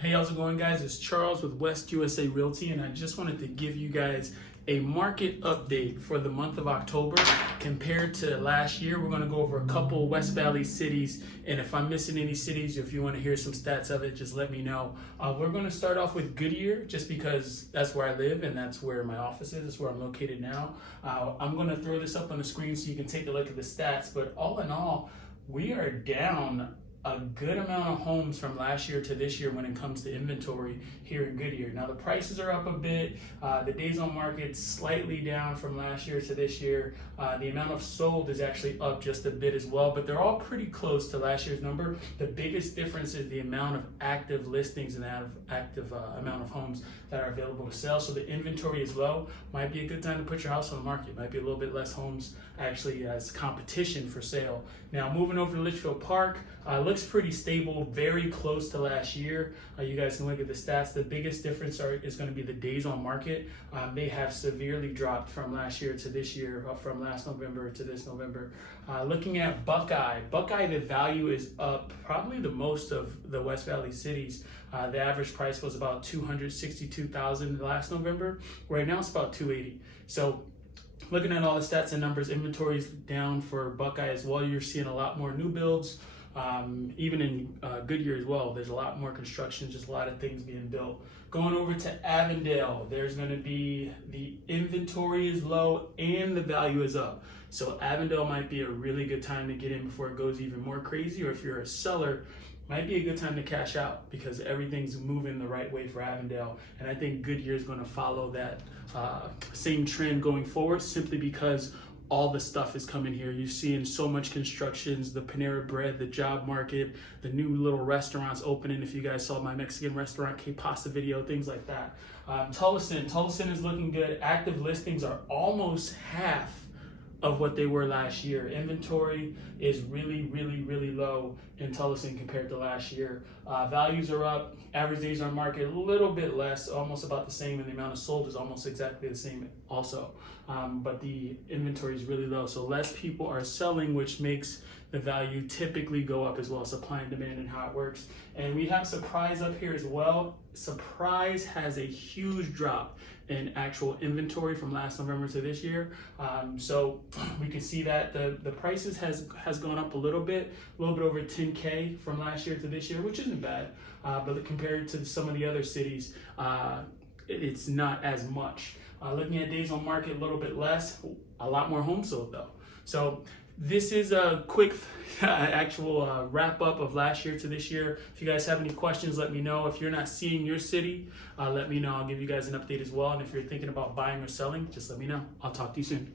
Hey, how's it going, guys? It's Charles with West USA Realty, and I just wanted to give you guys a market update for the month of October compared to last year. We're going to go over a couple West Valley cities, and if I'm missing any cities, if you want to hear some stats of it, just let me know. We're going to start off with Goodyear, just because that's where I live and that's where my office is. That's where I'm located now. I'm going to throw this up on the screen so you can take a look at the stats, but all in all, we are down a good amount of homes from last year to this year when it comes to inventory here in Goodyear. Now the prices are up a bit, the days on market slightly down from last year to this year. The amount of sold is actually up just a bit as well, but they're all pretty close to last year's number. The biggest difference is the amount of active listings and the active amount of homes that are available to sell. So the inventory is low. Might be a good time to put your house on the market. Might be a little bit less homes actually as competition for sale. Now moving over to Litchfield Park, looks pretty stable, very close to last year. You guys can look at the stats. The biggest difference is going to be the days on market. They have severely dropped from last year to this year, from last November to this November. Looking at Buckeye, the value is up probably the most of the West Valley cities. The average price was about $262,000 last November. Right now it's about $280,000. So looking at all the stats and numbers, inventory is down for Buckeye as well. You're seeing a lot more new builds. Even in Goodyear as well, there's a lot more construction, just a lot of things being built. Going over to Avondale, there's going to be the inventory is low and the value is up. So Avondale might be a really good time to get in before it goes even more crazy, or if you're a seller, might be a good time to cash out because everything's moving the right way for Avondale. And I think Goodyear is going to follow that same trend going forward, simply because all the stuff is coming here. You're seeing so much constructions, the Panera Bread, the job market, the new little restaurants opening. If you guys saw my Mexican restaurant K Pasta video, things like that. Tolleson is looking good. Active listings are almost half of what they were last year. Inventory is really low in Tolleson compared to last year. Values are up, average days on market a little bit less, almost about the same, and the amount of sold is almost exactly the same also. But the inventory is really low, so less people are selling, which makes the value typically go up as well. Supply and demand and how it works. And we have Surprise up here as well. Surprise has a huge drop in actual inventory from last November to this year. So we can see that the prices has gone up a little bit over 10K from last year to this year, which isn't bad. But compared to some of the other cities, it's not as much. Looking at days on market, a little bit less, a lot more homes sold though. So this is a quick actual wrap up of last year to this year. If you guys have any questions, let me know. If you're not seeing your city, let me know. I'll give you guys an update as well. And if you're thinking about buying or selling, just let me know. I'll talk to you soon.